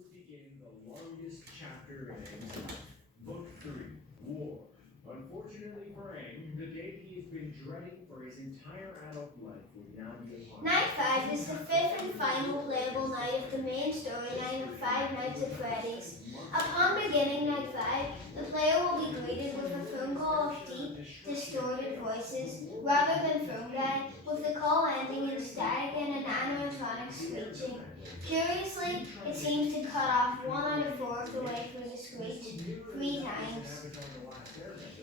would begin the longest chapter in Aang's life. Book 3, War. Unfortunately for Aang, the day he has been dreading for his entire adult life would now be upon him. Night 5 is the fifth and final playable night of the main storyline of Five Nights at Freddy's. Upon beginning Night 5, the player will be greeted with a phone call of deep, distorted voices, rather than phone guy, with the call ending in static and an animatronic screeching. Curiously, it seems to cut off 1 out of 4 of the way through the screech 3 times.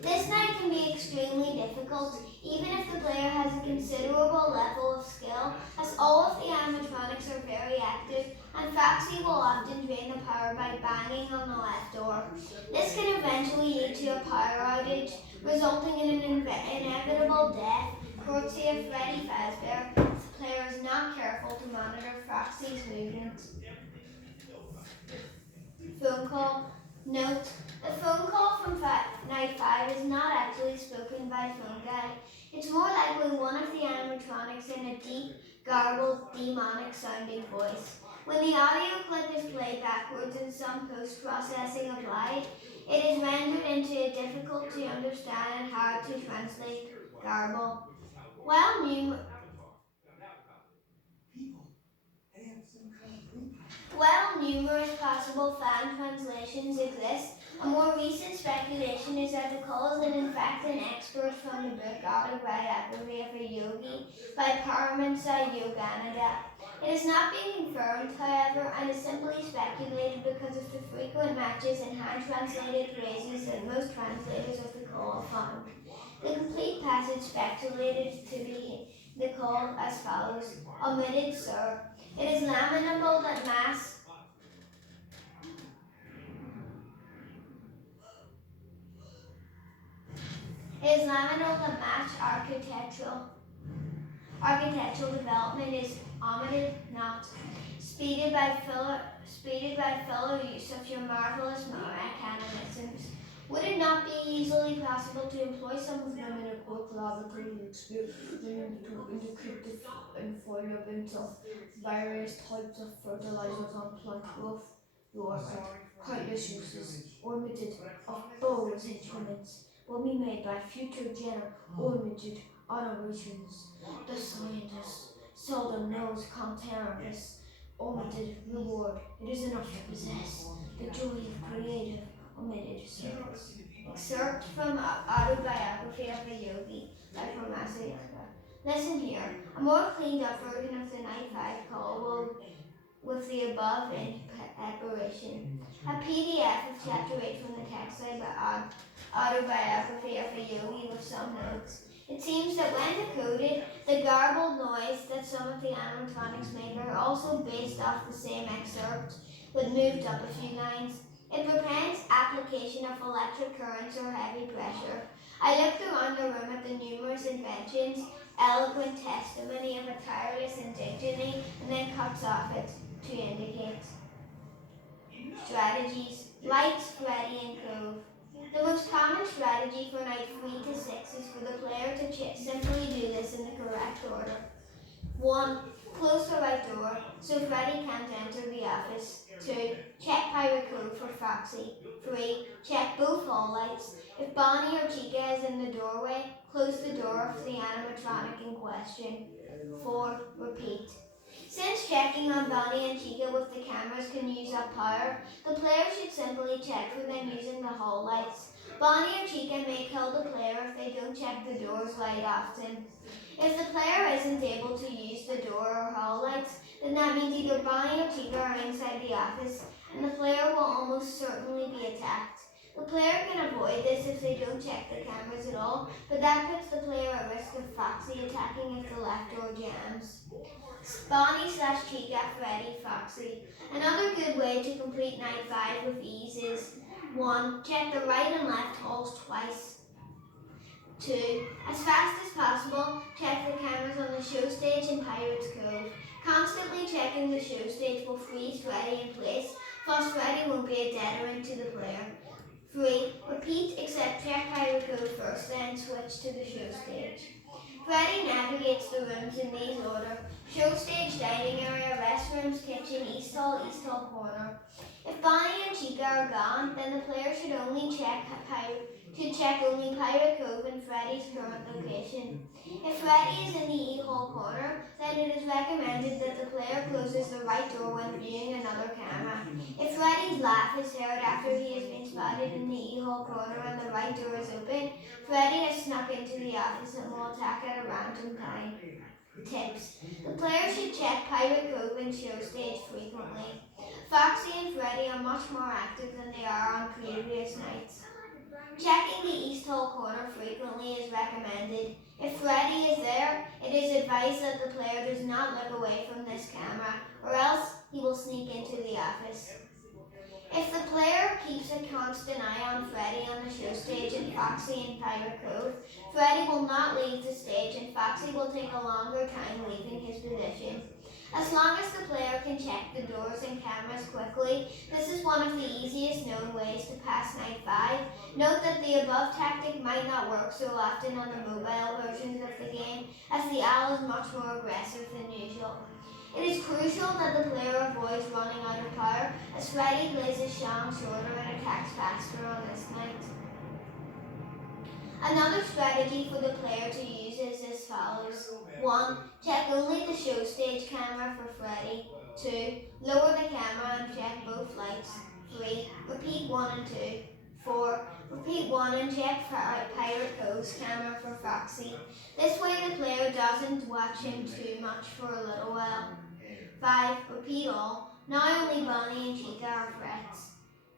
This night can be extremely difficult, even if the player has a considerable level of skill, as all of the animatronics are very active, and Foxy will often drain the power by banging on the left door. This can eventually lead to a power outage, resulting in an inevitable death, courtesy of Freddy Fazbear, if the player is not careful to monitor Foxy's movements. Phone call. Note: the phone call from Night 5 is not actually spoken by phone guy. It's more likely one of the animatronics in a deep, garbled, demonic sounding voice. When the audio clip is played backwards and some post-processing applied, it is rendered into a difficult to understand and hard to translate garble. While numerous possible fan translations exist, a more recent speculation is that the call is in fact an expert from the book Autobiography of a Yogi by Paramahansa Yogananda. It is not being confirmed, however, and is simply speculated because of the frequent matches in hand-translated phrases that most translators of the call have found. The complete passage speculated to be the call as follows: omitted, sir. It is lamentable that match architectural development is omitted, not speeded by fellow use of your marvelous mechanisms. Would it not be easily possible to employ some of them in a quick laboratory experiment to indicate the influence of various types of fertilizers on plant growth? You are right. Countless uses, omitted, of Bow's instruments will be made by future omitted innovations. The scientist seldom knows content of this omitted reward. It is enough to possess the joy of creative omitted service. Excerpt from Autobiography of a Yogi by Paramahansa Yogananda. Listen here. A more cleaned up version of the Night 5 call will with the above in preparation. A PDF of Chapter 8 from the text by Autobiography of a Yogi with some notes. It seems that when decoded, the garbled noise that some of the animatronics make are also based off the same excerpt, but moved up a few lines. It prevents application of electric currents or heavy pressure. I looked around the room at the numerous inventions, eloquent testimony of a tireless indignity, and then cuts off it to indicate strategies. Lights, Freddy, and Cove. The most common strategy for night 3 to 6 is for the player to simply do this in the correct order. 1. Close the right door so Freddy can't enter the office. 2. Check pirate code for Foxy. 3. Check both hall lights. If Bonnie or Chica is in the doorway, close the door of the animatronic in question. 4. Repeat. Since checking on Bonnie and Chica with the cameras can use up power, the player should simply check for them using the hall lights. Bonnie and Chica may kill the player if they don't check the doors light often. If the player isn't able to use the door or hall lights, then that means either Bonnie or Chica are inside the office, and the player will almost certainly be attacked. The player can avoid this if they don't check the cameras at all, but that puts the player at risk of Foxy attacking if the left door jams. Bonnie/Chica, Freddy, Foxy. Another good way to complete Night 5 with ease is 1. Check the right and left halls twice. 2. As fast as possible, check the cameras on the show stage in Pirate's Cove. Constantly checking the show stage will freeze Freddy in place, thus Freddy won't be a deterrent to the player. 3. Repeat except check Pirate Cove first, then switch to the show stage. Freddie navigates the rooms in these order: show stage, dining area, restrooms, kitchen, East Hall corner. If Bonnie and Chica are gone, then the player should check only Pirate Cove and Freddy's current location. If Freddy is in the E-Hall corner, then it is recommended that the player closes the right door when viewing another camera. If Freddy's laugh is heard after he has been spotted in the E-Hall corner and the right door is open, Freddy has snuck into the office and will attack at a random time. Tips: the player should check Pirate Cove and show stage frequently. Foxy and Freddy are much more active than they are on previous nights. Checking the East Hall corner frequently is recommended. If Freddy is there, it is advised that the player does not look away from this camera, or else he will sneak into the office. If the player keeps a constant eye on Freddy on the show stage and Foxy in Pirate Cove, Freddy will not leave the stage and Foxy will take a longer time leaving his position. As long as the player can check the doors and cameras quickly, this is one of the easiest known ways to pass Night 5. Note that the above tactic might not work so often on the mobile versions of the game, as the owl is much more aggressive than usual. It is crucial that the player avoids running out of power, as Freddy plays his shot shorter and attacks faster on this night. Another strategy for the player to use is as follows. 1. Check only the show stage camera for Freddy. 2. Lower the camera and check both lights. 3. Repeat 1 and 2. 4. Repeat 1 and check Pirate Cove's camera for Foxy. This way the player doesn't watch him too much for a little while. 5. Repeat all. Now only Bonnie and Chica are threats.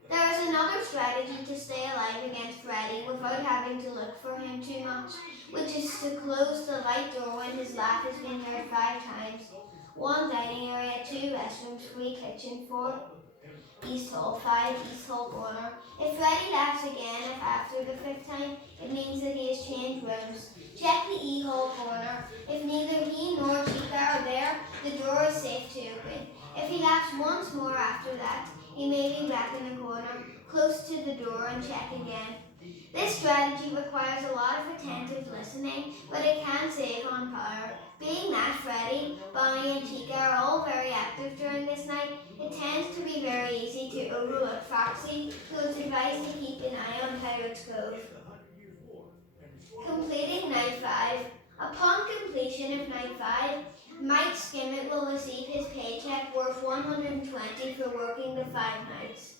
There is another strategy to stay alive against Freddy without having to look for him too much, which is to close the right door when his laugh has been heard 5 times. 1 dining area, 2 restrooms, 3 kitchen, 4 East Hall, 5 East Hall corner. If Freddy laughs again after the 5th time, it means that he has changed rooms. Check the E-Hall corner. If neither he nor Chica are there, the door is safe to open. If he laughs once more after that, he may be back in the corner, close to the door, and check again. This strategy requires a lot of attentive listening, but it can save on power. Being that Freddy, Bonnie, and Chica are all very active during this night, it tends to be very easy to overlook Foxy, so it's advised to keep an eye on Pirate's Cove. Completing Night 5. Upon completion of Night 5, Mike Skimmett will receive his paycheck worth 120 for working the 5 nights.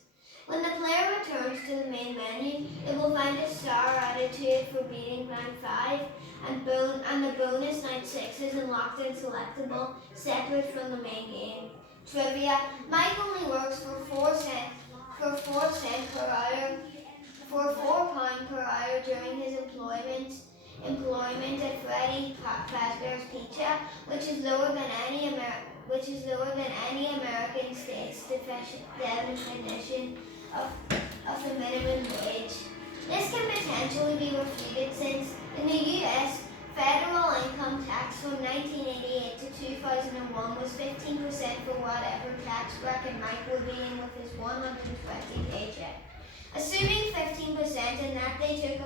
When the player returns to the main menu, it will find a star added to it for beating Night 5, and the bonus Night 6 is unlocked and selectable, separate from the main game. Trivia: Mike only works for 4 cents per hour, for £4 per hour during his employment at Freddy Fazbear's Pizza, which is lower than any American state's definition of the minimum wage. This can potentially be refuted since, in the US, federal income tax from 1988 to 2001 was 15% for whatever tax bracket Mike would be in with his 120 paycheck. Assuming 15% and that they took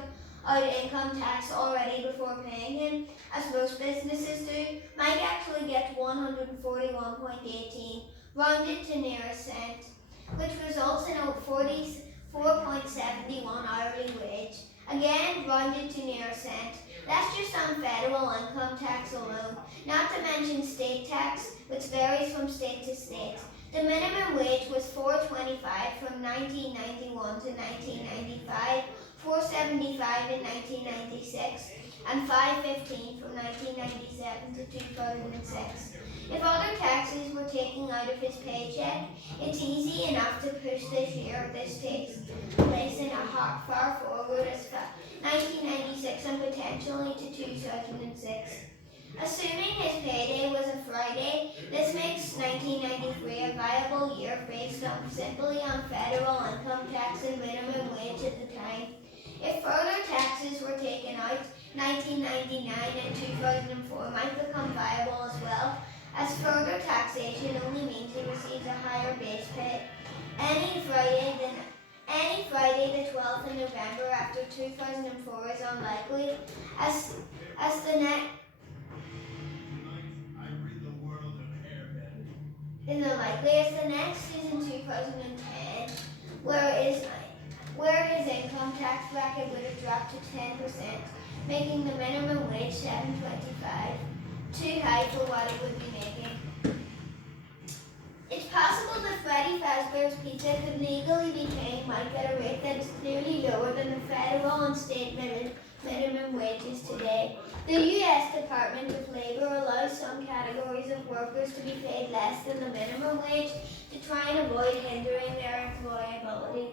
out income tax already before paying him, as most businesses do, Mike actually gets 141.18, rounded to nearest cent, which results in a 44.71 hourly wage. Again, rounded to nearest cent. That's just on federal income tax alone, not to mention state tax, which varies from state to state. The minimum wage was $4.25 from 1991 to 1995, $4.75 in 1996, and $5.15 from 1997 to 2006. If other taxes were taken out of his paycheck, it's easy enough to push this year. This takes place in a far forward as 1996 and potentially to 2006. Assuming his payday was a Friday, this makes 1993 a viable year based simply on federal income tax and minimum wage at the time. If further taxes were taken out, 1999 and 2004 might become viable as well, as further taxation only means he receives a higher base pay. Any Friday the 12th of November after 2004 is unlikely, as the in the likeliest. The next is in 2010, where his income tax bracket would have dropped to 10%, making the minimum wage $7.25, too high for what he would be making. It's possible that Freddy Fazbear's Pizza could legally be paying Mike at a rate that is clearly lower than the federal and state minimum wages today. The U.S. Department of Labor allows some categories of workers to be paid less than the minimum wage to try and avoid hindering their employability.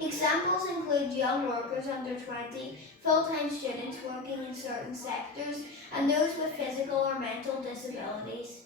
Examples include young workers under 20, full-time students working in certain sectors, and those with physical or mental disabilities.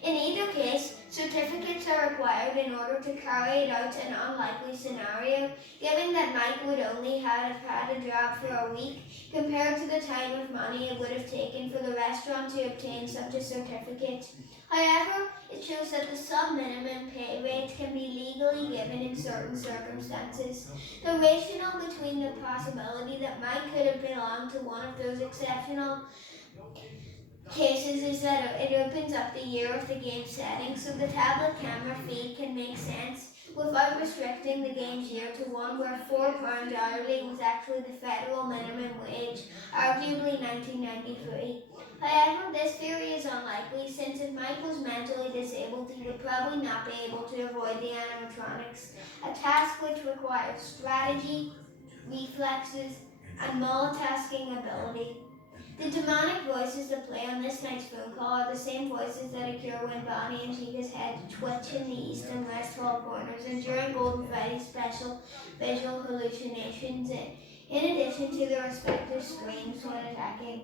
In either case, certificates are required in order to carry out an unlikely scenario, given that Mike would only have had a job for a week, compared to the time of money it would have taken for the restaurant to obtain such a certificate. However, it shows that the sub-minimum pay rate can be legally given in certain circumstances. The rationale between the possibility that Mike could have belonged to one of those exceptional cases is that it opens up the year of the game settings, so the tablet camera feed can make sense without restricting the game's year to one where £4 hourly was actually the federal minimum wage, arguably 1993. However, this theory is unlikely, since if Mike was mentally disabled, he would probably not be able to avoid the animatronics, a task which requires strategy, reflexes, and multitasking ability. The demonic voices that play on this night's phone call are the same voices that occur when Bonnie and Chica's heads twitch in the east and west hall corners and during Golden Freddy's special visual hallucinations, in addition to the respective screams when attacking.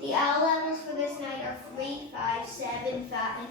The owl levels for this night are 3, 5, 7, 5.